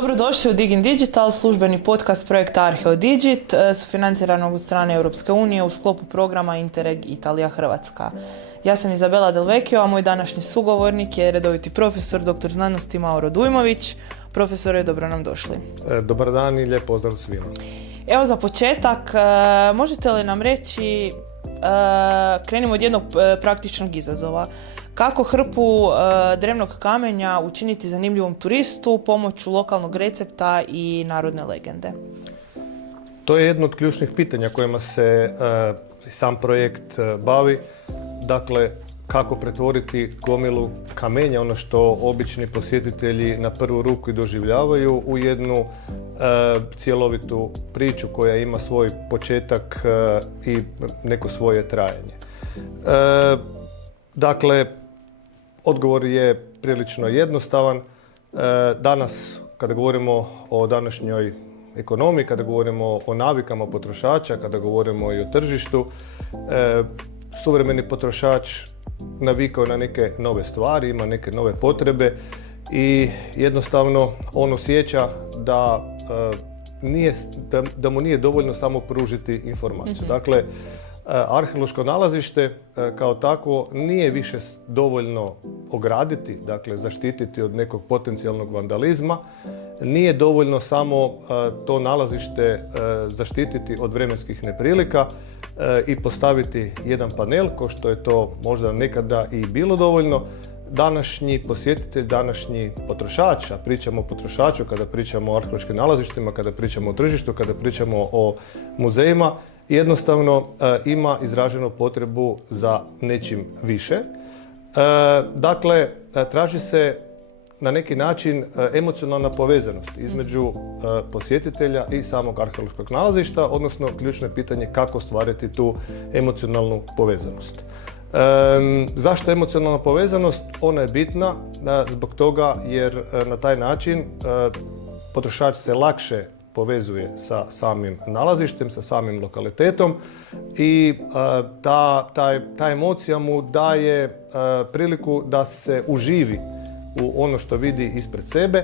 Dobrodošli u Digin Digital, službeni podcast projekta Arheodigit, sufinanciranog od strane Europske unije u sklopu programa Interreg Italija-Hrvatska. Ja sam Izabela Del Vecchio, a moj današnji sugovornik je redoviti profesor dr. znanosti Mauro Dujmović. Profesore, dobro nam došli. Dobar dan i lijep pozdrav svima. Evo za početak, možete li nam reći, krenimo od jednog praktičnog izazova. Kako hrpu drevnog kamenja učiniti zanimljivom turistu pomoću lokalnog recepta i narodne legende? To je jedno od ključnih pitanja kojima se sam projekt bavi. Dakle, kako pretvoriti gomilu kamenja, ono što obični posjetitelji na prvu ruku i doživljavaju, u jednu cjelovitu priču koja ima svoj početak i neko svoje trajanje. Dakle, odgovor je prilično jednostavan. Danas, kada govorimo o današnjoj ekonomiji, kada govorimo o navikama potrošača, kada govorimo i o tržištu, suvremeni potrošač navikao na neke nove stvari, ima neke nove potrebe i jednostavno on osjeća da mu nije dovoljno samo pružiti informaciju. Dakle, arheološko nalazište kao takvo nije više dovoljno ograditi, dakle zaštititi od nekog potencijalnog vandalizma. Nije dovoljno samo to nalazište zaštititi od vremenskih neprilika i postaviti jedan panel, kao što je to možda nekada i bilo dovoljno. Današnji posjetitelj, današnji potrošač, a pričamo o potrošaču kada pričamo o arheološkim nalazištima, kada pričamo o tržištu, kada pričamo o muzejima, jednostavno ima izraženu potrebu za nečim više. Dakle, traži se na neki način emocionalna povezanost između posjetitelja i samog arheološkog nalazišta, odnosno ključno je pitanje kako ostvariti tu emocionalnu povezanost. Zašto emocionalna povezanost? Ona je bitna zbog toga jer na taj način potrošač se lakše povezuje sa samim nalazištem, sa samim lokalitetom i ta emocija mu daje priliku da se uživi u ono što vidi ispred sebe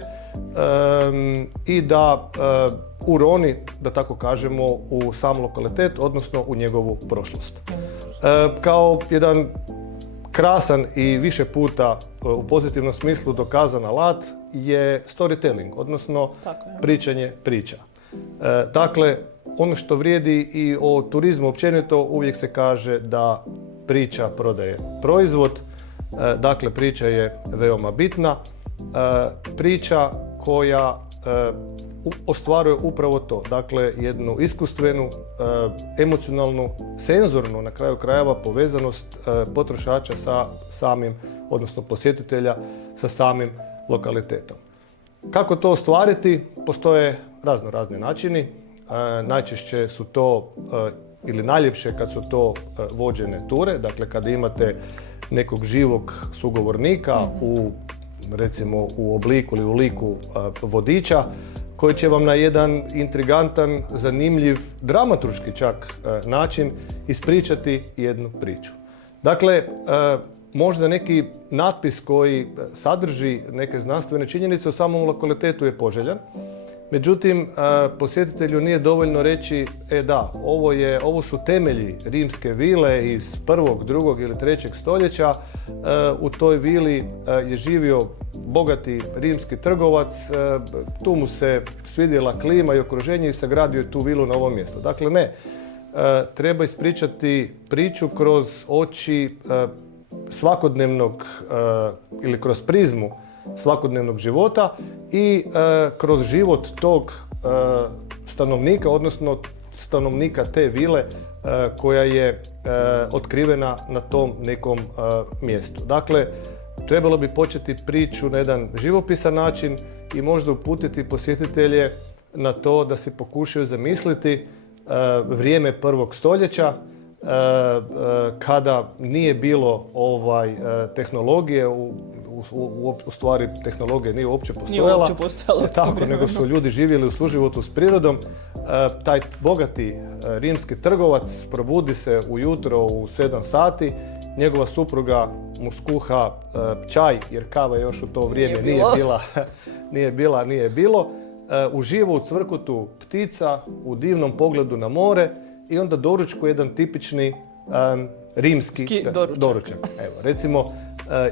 i da uroni, da tako kažemo, u sam lokalitet, odnosno u njegovu prošlost. Kao jedan krasan i više puta u pozitivnom smislu dokazan alat je storytelling, odnosno pričanje priča. Dakle, ono što vrijedi i o turizmu općenito, uvijek se kaže da priča prodaje proizvod. Dakle, priča je veoma bitna. Priča koja ostvaruje upravo to. Dakle, jednu iskustvenu, emocionalnu, senzornu, na kraju krajeva, povezanost potrošača sa samim, odnosno posjetitelja sa samim lokalitetom. Kako to ostvariti? Postoje razni načini. Najčešće su to, ili najljepše kad su to vođene ture, dakle kada imate nekog živog sugovornika recimo u obliku ili u liku vodiča, koji će vam na jedan intrigantan, zanimljiv, dramaturški čak način ispričati jednu priču. Dakle, možda neki natpis koji sadrži neke znanstvene činjenice o samom lokalitetu je poželjan. Međutim, posjetitelju nije dovoljno reći, ovo su temelji rimske vile iz 1., 2. ili 3. stoljeća. U toj vili je živio bogati rimski trgovac, tu mu se svidjela klima i okruženje i sagradio je tu vilu na ovom mjestu. Dakle, ne. Treba ispričati priču kroz oči svakodnevnog ili kroz prizmu svakodnevnog života i kroz život tog stanovnika, odnosno stanovnika te vile koja je otkrivena na tom nekom mjestu. Dakle, trebalo bi početi priču na jedan živopisan način i možda uputiti posjetitelje na to da se pokušaju zamisliti vrijeme 1. stoljeća kada nije bilo tehnologije, u stvari tehnologija nije uopće postojala. Tako, nego su ljudi živjeli u suživotu s prirodom. Taj bogati rimski trgovac probudi se ujutro u 7 sati, njegova supruga mu skuha čaj, jer kava još u to vrijeme nije bilo. uživa u cvrkutu ptica, u divnom pogledu na more i onda doručku jedan tipični rimski doručak. Evo, recimo,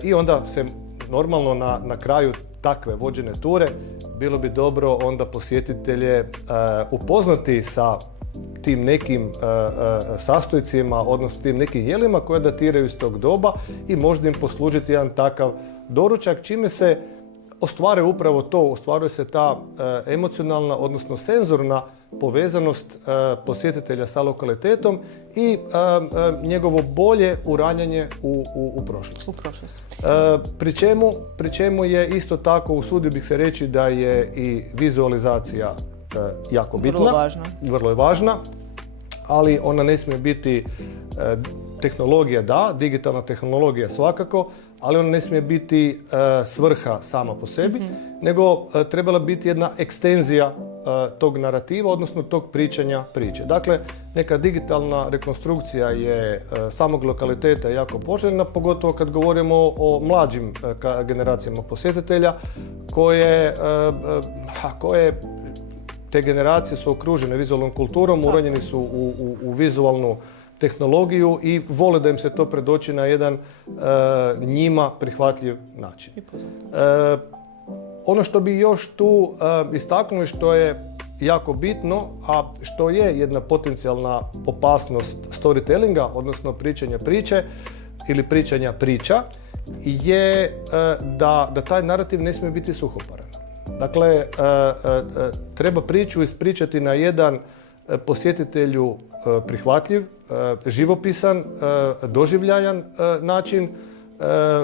i onda se normalno na kraju takve vođene ture bilo bi dobro onda posjetitelje upoznati sa tim nekim sastojcima, odnosno tim nekim jelima koje datiraju iz tog doba i možda im poslužiti jedan takav doručak, čime se ostvaruje upravo to, ostvaruje se ta emocionalna, odnosno senzorna povezanost posjetitelja sa lokalitetom i njegovo bolje uranjanje u prošlost. Pri čemu je isto tako, usudio bih se reći da je i vizualizacija jako bitna. Vrlo je važna, ali ona ne smije biti tehnologija, da, digitalna tehnologija svakako, ali ona ne smije biti svrha sama po sebi, nego trebala biti jedna ekstenzija tog narativa, odnosno tog pričanja priče. Dakle, neka digitalna rekonstrukcija je samog lokaliteta jako poželjna, pogotovo kad govorimo o mlađim generacijama posjetitelja koje te generacije su okružene vizualnom kulturom, uranjeni su u vizualnu tehnologiju i vole da im se to predoči na jedan njima prihvatljiv način. Ono što bi još tu istaknuli, što je jako bitno, a što je jedna potencijalna opasnost storytellinga, odnosno pričanja priče ili pričanja priča, je da taj narativ ne smije biti suhoparan. Dakle, treba priču ispričati na jedan posjetitelju prihvatljiv, živopisan, doživljajan način,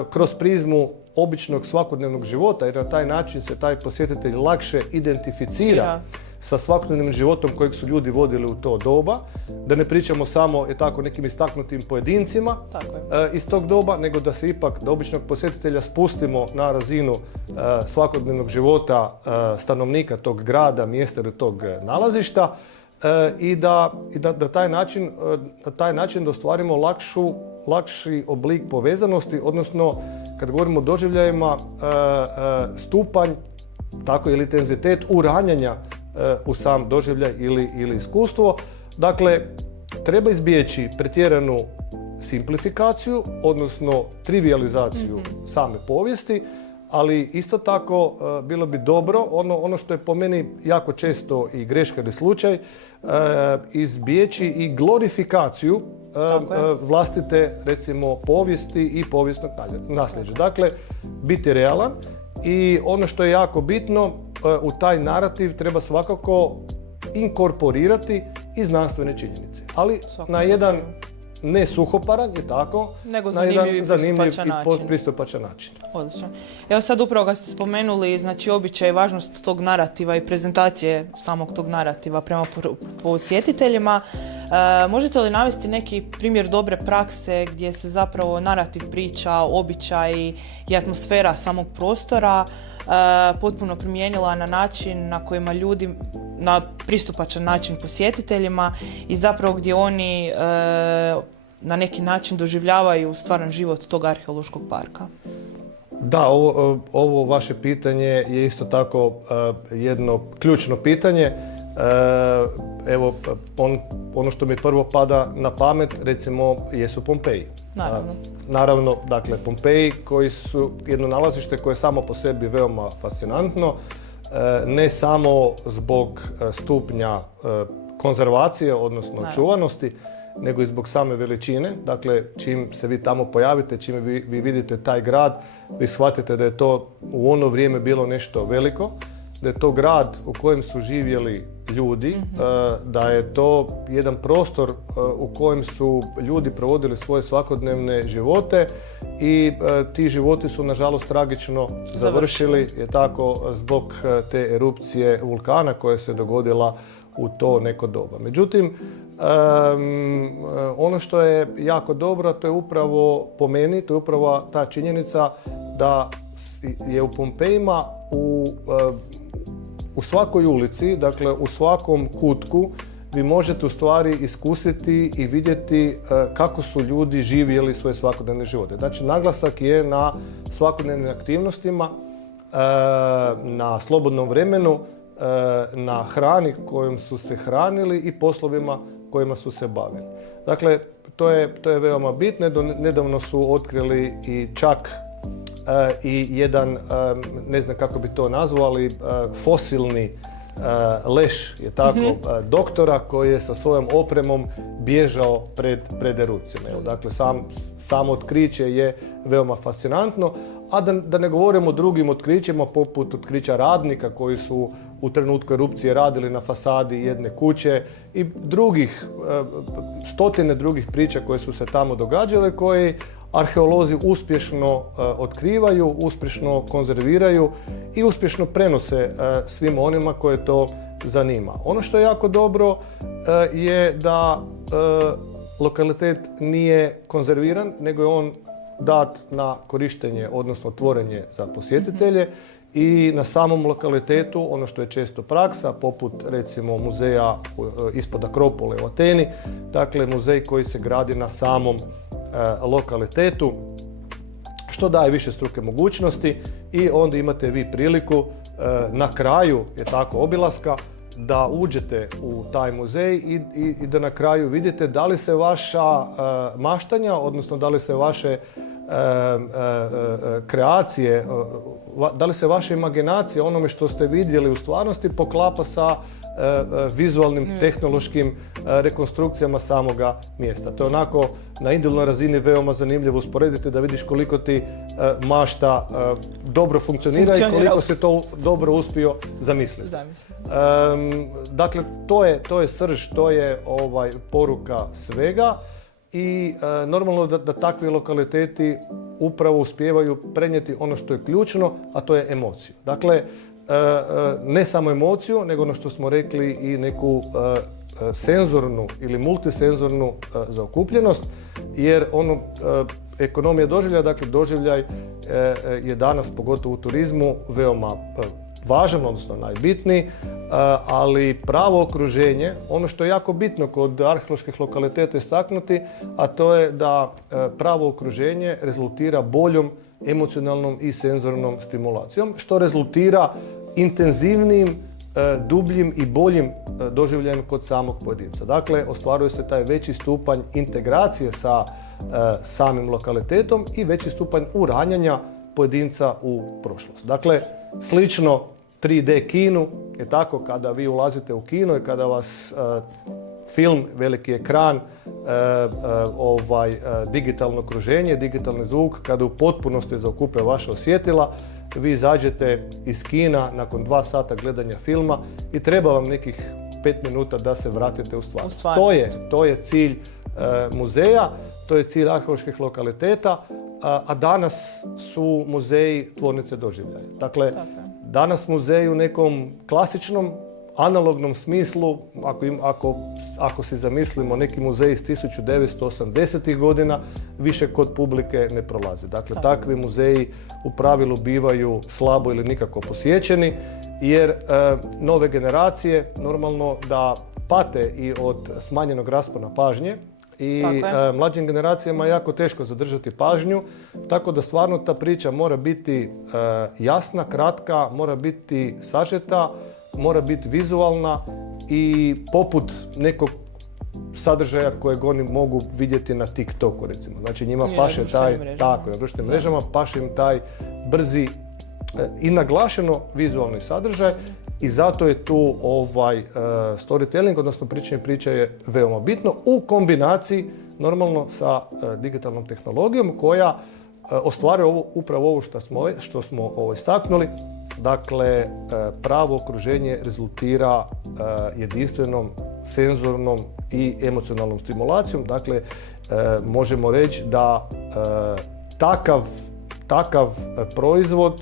kroz prizmu običnog svakodnevnog života, jer na taj način se taj posjetitelj lakše identificira sa svakodnevnim životom kojeg su ljudi vodili u to doba. Da ne pričamo samo nekim istaknutim pojedincima iz tog doba, nego da se ipak do običnog posjetitelja spustimo na razinu svakodnevnog života stanovnika tog grada, mjesta ili tog nalazišta i da taj način da ostvarimo lakši oblik povezanosti, odnosno kad govorimo o doživljajima, stupanj, tako ili intenzitet uranjanja u sam doživljaj ili iskustvo. Dakle, treba izbjeći pretjeranu simplifikaciju, odnosno trivializaciju same povijesti, ali isto tako bilo bi dobro, ono što je po meni jako često i greška ili slučaj, izbjeći i glorifikaciju vlastite, recimo, povijesti i povijesnog nasljeđa. Dakle, biti realan i ono što je jako bitno, u taj narativ treba svakako inkorporirati i znanstvene činjenice. Ali na jedan ne suhoparan, je tako, nego na jedan zanimljiv i pristupačan način. Odlično. Evo sad upravo ga ste spomenuli, znači običaj i važnost tog narativa i prezentacije samog tog narativa prema posjetiteljima. Možete li navesti neki primjer dobre prakse gdje se zapravo narativ priča, običaj i atmosfera samog prostora potpuno primijenila na način na kojima ljudi, na pristupačan način posjetiteljima i zapravo gdje oni na neki način doživljavaju stvaran život tog arheološkog parka? Da, ovo vaše pitanje je isto tako jedno ključno pitanje. Evo, ono što mi prvo pada na pamet, recimo, jesu Pompeji. Naravno, dakle, Pompeji koji su jedno nalazište koje je samo po sebi veoma fascinantno, ne samo zbog stupnja konzervacije, odnosno čuvanosti, nego i zbog same veličine. Dakle, čim se vi tamo pojavite, čim vi vidite taj grad, vi shvatite da je to u ono vrijeme bilo nešto veliko, da je to grad u kojem su živjeli ljudi, da je to jedan prostor u kojem su ljudi provodili svoje svakodnevne živote i ti životi su nažalost tragično završili, je tako, zbog te erupcije vulkana koja se dogodila u to neko doba. Međutim, ono što je jako dobro, to je upravo po meni, to je upravo ta činjenica da je u Pompejima u svakoj ulici, dakle u svakom kutku, vi možete u stvari iskusiti i vidjeti kako su ljudi živjeli svoje svakodnevne živote. Znači, naglasak je na svakodnevnim aktivnostima, na slobodnom vremenu, na hrani kojom su se hranili i poslovima kojima su se bavili. Dakle, to je veoma bitno. Nedavno su otkrili i čak i jedan, ne znam kako bi to nazvali, fosilni leš, je tako, doktora koji je sa svojom opremom bježao pred erupcijom. Evo, dakle, samo otkriće je veoma fascinantno, a da ne govorimo o drugim otkrićima, poput otkrića radnika koji su u trenutku erupcije radili na fasadi jedne kuće i stotine drugih priča koje su se tamo događale, koji arheolozi uspješno otkrivaju, uspješno konzerviraju i uspješno prenose svim onima koje to zanima. Ono što je jako dobro je da lokalitet nije konzerviran, nego je on dat na korištenje, odnosno tvorenje za posjetitelje. I na samom lokalitetu, ono što je često praksa, poput recimo muzeja ispod Akropole u Ateni, dakle muzej koji se gradi na samom lokalitetu, što daje više struke mogućnosti i onda imate vi priliku na kraju, je tako, obilaska, da uđete u taj muzej i da na kraju vidite da li se vaša maštanja, odnosno da li se vaše kreacije, da li se vaša imaginacija onome što ste vidjeli u stvarnosti poklapa sa vizualnim, tehnološkim rekonstrukcijama samoga mjesta. To je onako na individualnoj razini veoma zanimljivo usporediti da vidiš koliko ti mašta dobro funkcionira i koliko se to dobro uspio zamisliti. Dakle, to je srž, to je poruka svega. I normalno da takvi lokaliteti upravo uspijevaju prenijeti ono što je ključno, a to je emociju. Dakle, ne samo emociju, nego ono što smo rekli i neku senzornu ili multisenzornu zaokupljenost, jer ekonomija doživljaja, dakle doživljaj je danas, pogotovo u turizmu, veoma važan, odnosno najbitniji, ali pravo okruženje, ono što je jako bitno kod arheoloških lokaliteta istaknuti, a to je da pravo okruženje rezultira boljom emocionalnom i senzornom stimulacijom, što rezultira intenzivnijim, dubljim i boljim doživljajem kod samog pojedinca. Dakle, ostvaruje se taj veći stupanj integracije sa samim lokalitetom i veći stupanj uranjanja pojedinca u prošlost. Dakle, slično 3D kinu, je tako, kada vi ulazite u kino i kada vas film, veliki ekran, digitalno okruženje, digitalni zvuk, kada u potpunosti zaokupe vaše osjetila, vi izađete iz kina nakon 2 sata gledanja filma i treba vam nekih 5 minuta da se vratite u stvarnost. To je cilj muzeja, to je cilj arheoloških lokaliteta, a danas su muzeji tvornice doživljaja. Dakle, danas muzeji u nekom klasičnom, analognom smislu, ako si zamislimo neki muzej iz 1980. godina, više kod publike ne prolaze. Dakle, takvi muzeji u pravilu bivaju slabo ili nikako posjećeni, jer nove generacije normalno da pate i od smanjenog raspona pažnje, i mlađim generacijama je jako teško zadržati pažnju, tako da stvarno ta priča mora biti jasna, kratka, mora biti sažeta, mora biti vizualna i poput nekog sadržaja kojeg oni mogu vidjeti na TikToku, recimo. Znači njima paše taj, tako, na društvenim mrežama, paše im taj brzi i naglašeno vizualni sadržaj. I zato je tu storytelling, odnosno pričanje priče je veoma bitno u kombinaciji normalno sa digitalnom tehnologijom koja ostvaruje upravo ovo što smo istaknuli. Dakle, pravo okruženje rezultira jedinstvenom, senzornom i emocionalnom stimulacijom. Dakle, možemo reći da takav proizvod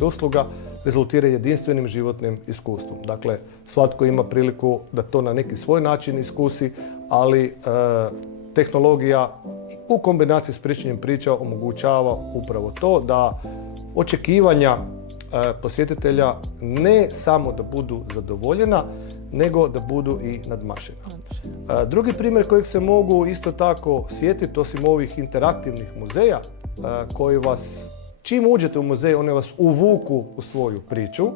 i usluga rezultira jedinstvenim životnim iskustvom. Dakle, svatko ima priliku da to na neki svoj način iskusi, ali tehnologija u kombinaciji s pričanjem priča omogućava upravo to da očekivanja posjetitelja ne samo da budu zadovoljena, nego da budu i nadmašena. Drugi primjer kojeg se mogu isto tako sjetiti, osim ovih interaktivnih muzeja koji vas, čim uđete u muzej, one vas uvuku u svoju priču.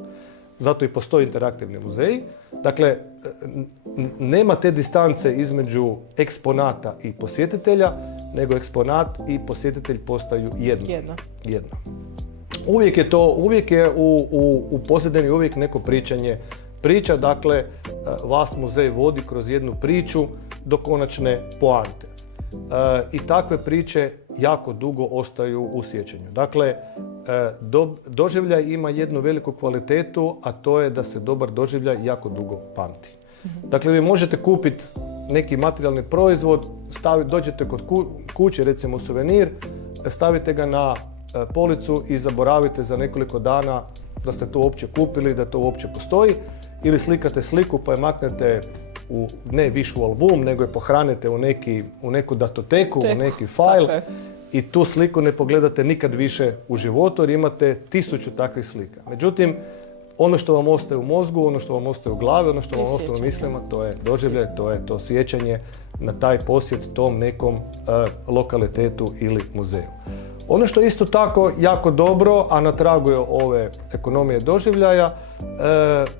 zato i postoji interaktivni muzeji. Dakle, nema te distance između eksponata i posjetitelja, nego eksponat i posjetitelj postaju jedno. Uvijek je u pozadini uvijek neko priča, dakle, vas muzej vodi kroz jednu priču do konačne poante. I takve priče jako dugo ostaju u sjećanju. Dakle, doživljaj ima jednu veliku kvalitetu, a to je da se dobar doživljaj jako dugo pamti. Dakle, vi možete kupiti neki materijalni proizvod, dođete kod kuće, recimo suvenir, stavite ga na policu i zaboravite za nekoliko dana da ste to uopće kupili, da to uopće postoji, ili slikate sliku pa je maknete ne više u album, nego je pohranite u neku datoteku, u neki fajl i tu sliku ne pogledate nikad više u životu jer imate 1000 takvih slika. Međutim, ono što vam ostaje u mozgu, ono što vam ostaje u glavi, ono što vam ostaje u mislima, to je doživljaj, to je to sjećanje na taj posjet tom nekom lokalitetu ili muzeju. Ono što je isto tako jako dobro, a na tragu je ove ekonomije doživljaja,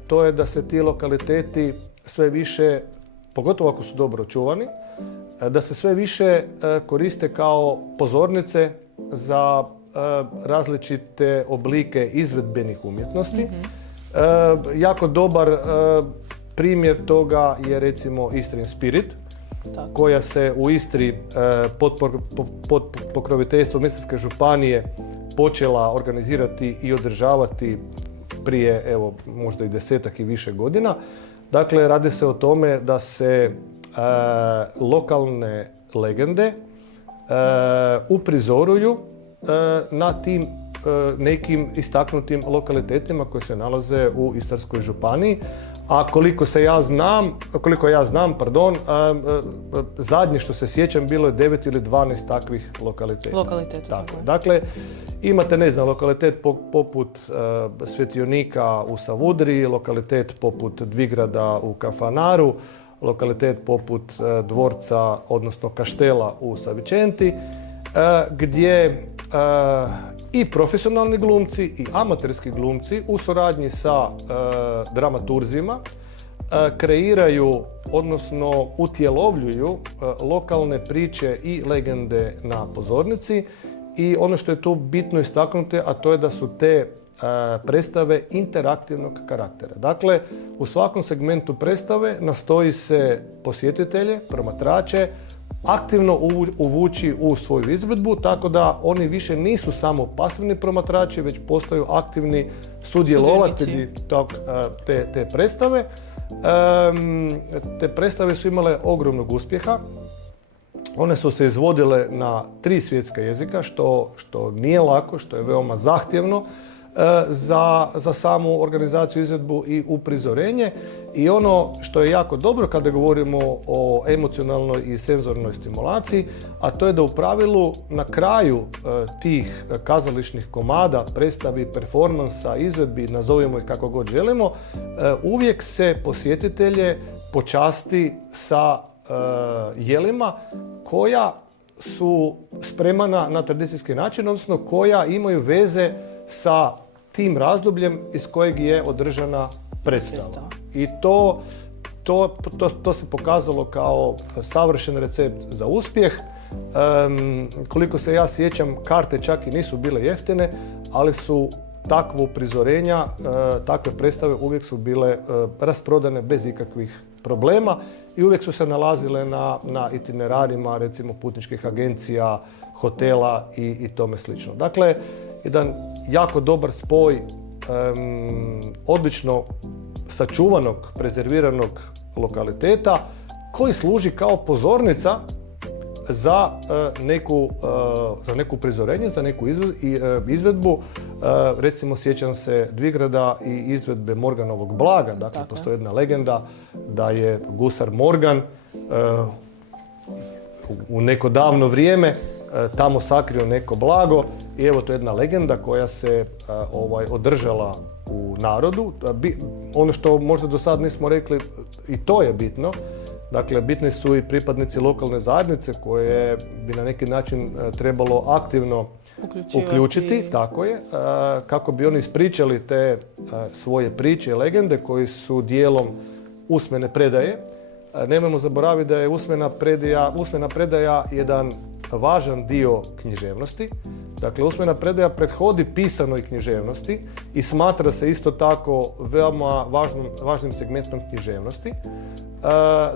to je da se ti lokaliteti sve više, pogotovo ako su dobro očuvani, da se sve više koriste kao pozornice za različite oblike izvedbenih umjetnosti. Jako dobar primjer toga je recimo Istrin Spirit, koja se u Istri pod pokroviteljstvom Istarske županije počela organizirati i održavati prije, evo, možda i 10-ak i više godina. Dakle, radi se o tome da se lokalne legende uprizoruju na tim nekim istaknutim lokalitetima koji se nalaze u Istarskoj županiji. A koliko ja znam, zadnje što se sjećam bilo je 9 ili 12 takvih lokaliteta. Dakle, imate, ne znam, lokalitet poput Svetionika u Savudriji, lokalitet poput Dvigrada u Kafanaru, lokalitet poput dvorca, odnosno kaštela u Savičenti, gdje i profesionalni glumci i amaterski glumci u suradnji sa dramaturzima kreiraju, odnosno utjelovljuju lokalne priče i legende na pozornici. I ono što je tu bitno istaknuti, a to je da su te predstave interaktivnog karaktera. Dakle, u svakom segmentu predstave nastoji se posjetitelje, promatrače, aktivno uvući u svoju izvedbu, tako da oni više nisu samo pasivni promatrači, već postaju aktivni sudjelovatelji te predstave. Te predstave su imale ogromnog uspjeha. One su se izvodile na 3 svjetska jezika, što nije lako, što je veoma zahtjevno za samu organizaciju, izvedbu i uprizorenje. I ono što je jako dobro kada govorimo o emocionalnoj i senzornoj stimulaciji, a to je da u pravilu na kraju tih kazališnih komada, predstavi, performansa, izvedbi, nazovimo ih kako god želimo, uvijek se posjetitelje počasti sa jelima koja su spremana na tradicijski način, odnosno koja imaju veze sa tim razdobljem iz kojeg je održana predstava. I to se pokazalo kao savršen recept za uspjeh. Koliko se ja sjećam, karte čak i nisu bile jeftine, ali su takvo uprizorenja, takve predstave uvijek su bile rasprodane bez ikakvih problema i uvijek su se nalazile na itinerarima, recimo putničkih agencija, hotela i tome slično. Dakle, jedan jako dobar spoj odlično sačuvanog, prezerviranog lokaliteta koji služi kao pozornica za neku prizorenje, za neku izvedbu. Recimo, sjećam se Dvigrada i izvedbe Morganovog blaga. Dakle, postoji jedna legenda da je gusar Morgan u neko davno vrijeme tamo sakrio neko blago i evo, to je jedna legenda koja se održala u narodu. Ono što možda do sad nismo rekli, i to je bitno, dakle, bitni su i pripadnici lokalne zajednice koje bi na neki način trebalo aktivno uključiti, tako je, kako bi oni ispričali te svoje priče i legende koji su dijelom usmene predaje. Nemojmo zaboraviti da je usmena predaja jedan važan dio književnosti. Dakle, usmena predaja prethodi pisanoj književnosti i smatra se isto tako veoma važnim segmentom književnosti.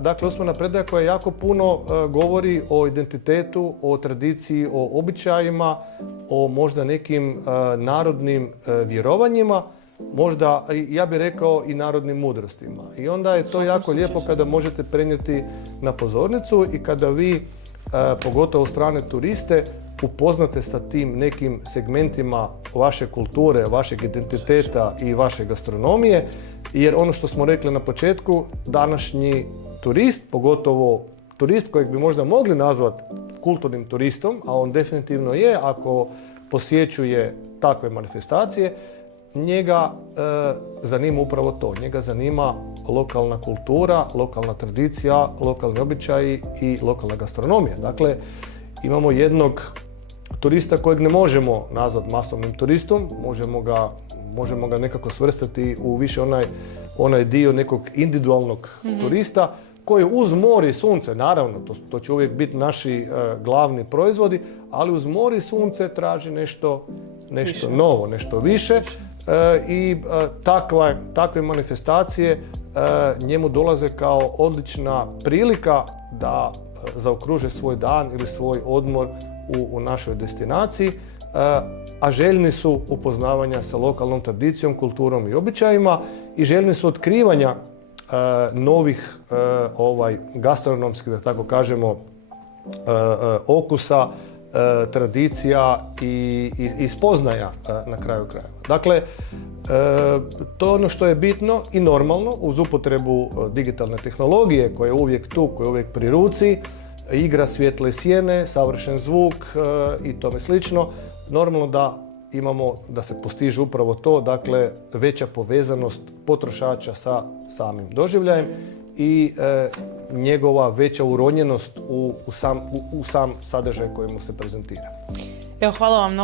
Dakle, usmena predaja koja jako puno govori o identitetu, o tradiciji, o običajima, o možda nekim narodnim vjerovanjima, možda, ja bih rekao, i narodnim mudrostima. I onda je to jako lijepo kada možete prenijeti na pozornicu i kada vi, pogotovo strane turiste, upoznate sa tim nekim segmentima vaše kulture, vašeg identiteta i vaše gastronomije, jer ono što smo rekli na početku, današnji turist, pogotovo turist kojeg bi možda mogli nazvati kulturnim turistom, a on definitivno je ako posjećuje takve manifestacije, njega zanima upravo to. Njega zanima lokalna kultura, lokalna tradicija, lokalni običaji i lokalna gastronomija. Dakle, imamo jednog turista kojeg ne možemo nazvati masovnim turistom, možemo ga nekako svrstati u više onaj dio nekog individualnog turista koji uz more i sunce, naravno, to će uvijek biti naši glavni proizvodi, ali uz more i sunce traži nešto novo, nešto više. I takve manifestacije njemu dolaze kao odlična prilika da zaokruže svoj dan ili svoj odmor u našoj destinaciji, a željni su upoznavanja sa lokalnom tradicijom, kulturom i običajima i željni su otkrivanja novih gastronomskih, da tako kažemo, okusa, tradicija i spoznaja na kraju krajeva. Dakle, to je ono što je bitno i normalno uz upotrebu digitalne tehnologije koja je uvijek tu, koja je uvijek pri ruci, igra svjetle sjene, savršen zvuk i tome slično. Normalno da se postiže upravo to, dakle veća povezanost potrošača sa samim doživljajem i njegova veća uronjenost u sam sadržaj koji mu se prezentira. Evo, hvala vam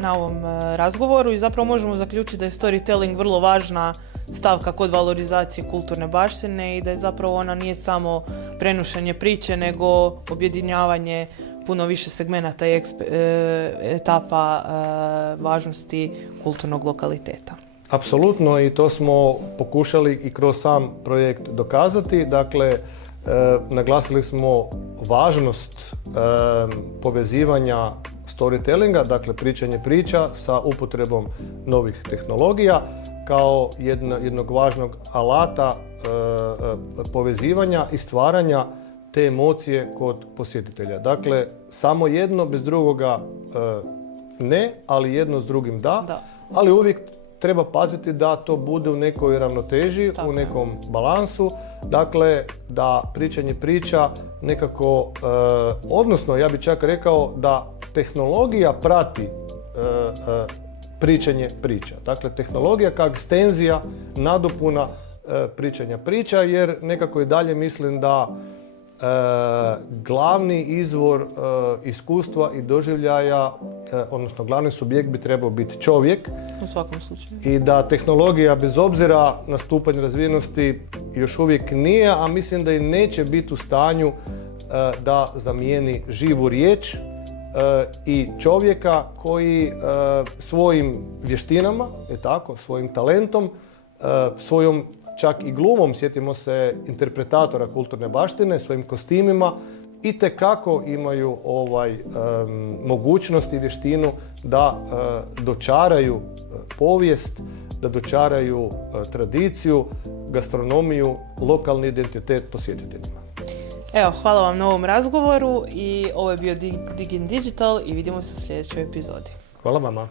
na ovom razgovoru i zapravo možemo zaključiti da je storytelling vrlo važna stavka kod valorizacije kulturne baštine i da je zapravo ona nije samo prenošenje priče, nego objedinjavanje puno više segmenata i etapa važnosti kulturnog lokaliteta. Apsolutno, i to smo pokušali i kroz sam projekt dokazati. Dakle, naglasili smo važnost povezivanja storytellinga, dakle pričanje priča sa upotrebom novih tehnologija kao jednog važnog alata povezivanja i stvaranja te emocije kod posjetitelja. Dakle, samo jedno bez drugoga ne, ali jedno s drugim da. Ali uvijek treba paziti da to bude u nekoj ravnoteži, u nekom balansu. Dakle, da pričanje priča nekako, odnosno ja bih čak rekao da tehnologija prati pričanje priča. Dakle, tehnologija kao ekstenzija, nadopuna pričanja priča, jer nekako i dalje mislim da glavni izvor iskustva i doživljaja, odnosno glavni subjekt bi trebao biti čovjek. U svakom slučaju. I da tehnologija, bez obzira na stupanj razvijenosti, još uvijek nije, a mislim da i neće biti u stanju da zamijeni živu riječ i čovjeka koji svojim vještinama, svojim talentom, svojom čak i glumom, sjetimo se interpretatora kulturne baštine, svojim kostimima, itekako imaju mogućnost i vještinu da dočaraju povijest, da dočaraju tradiciju, gastronomiju, lokalni identitet posjetiteljima. Evo, hvala vam na ovom razgovoru i ovo je bio Dig in Digital i vidimo se u sljedećoj epizodi. Hvala vama.